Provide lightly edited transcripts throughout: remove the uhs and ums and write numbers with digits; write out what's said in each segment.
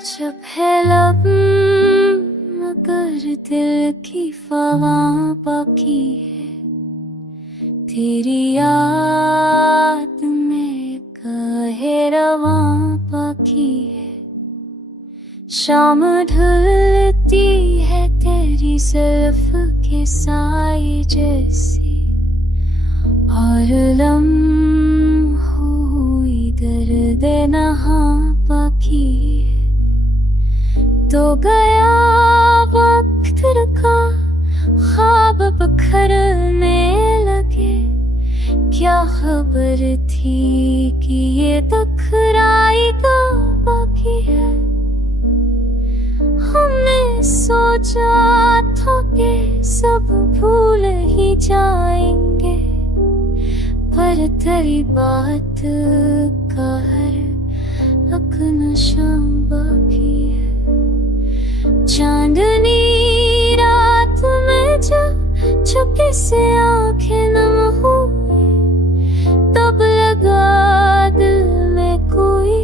जब है लब मगर दिल की फवा बाकी है, तेरी याद में कहे रवा बाकी है। शाम ढलती है तेरी जुल्फ के साए जैसी, और लम्हों दर्द नहा बाकी है। तो गया वक्त रुका, ख्वाब बखरने लगे। क्या खबर थी कि ये टकराएगा बाकी है। हमने सोचा था कि सब भूल ही जाएंगे, पर तेरी बात का हर एक नशा बाकी है। चांदनी रात में जब चुपके से आंखें नम हुई, तब लगा दिल में कोई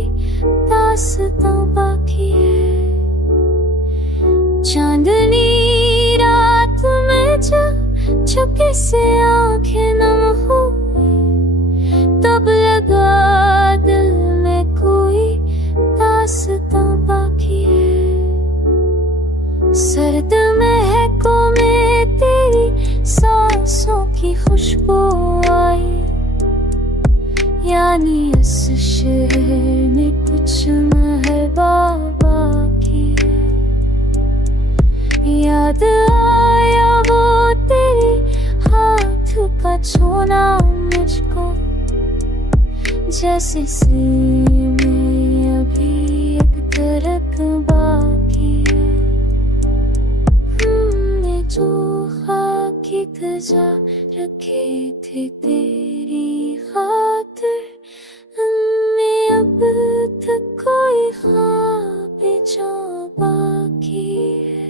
दास्तां बाकी है। चांदनी रात में जब चुपके से आंखें नम हुई, तब लगा दिल में कोई दास्तां बाकी है। सर्द महकों में तेरी सांसों की खुशबू आई, यानी इस शहर में कुछ महबा बाकी है। याद आया वो तेरी हाथ का छूना मुझको, जैसे सीने में अभी एक दर्द बाकी है। हमने जो खाकी तजा रखे थे तेरी खातिर, उनमें अब तक कोई ख्वाब जो बाकी है।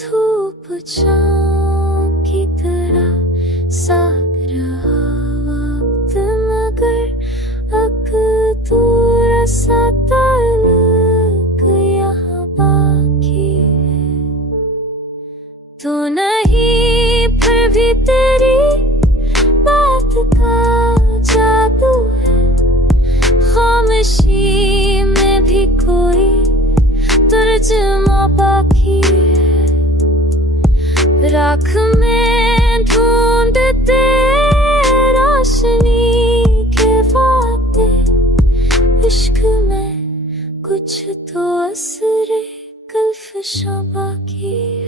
धूप छाँव की तरह साथ रहा वक्त, मगर अब दूर सा ताल्लुक यहाँ बाकी है। तू नहीं फिर भी तेरी बात का जादू है। खामोशी में भी कोई तर्जुमा बाकी है। राख में ढूंढते रोशनी के वादे, इश्क में कुछ तो असरे कल्फशा बाकी है।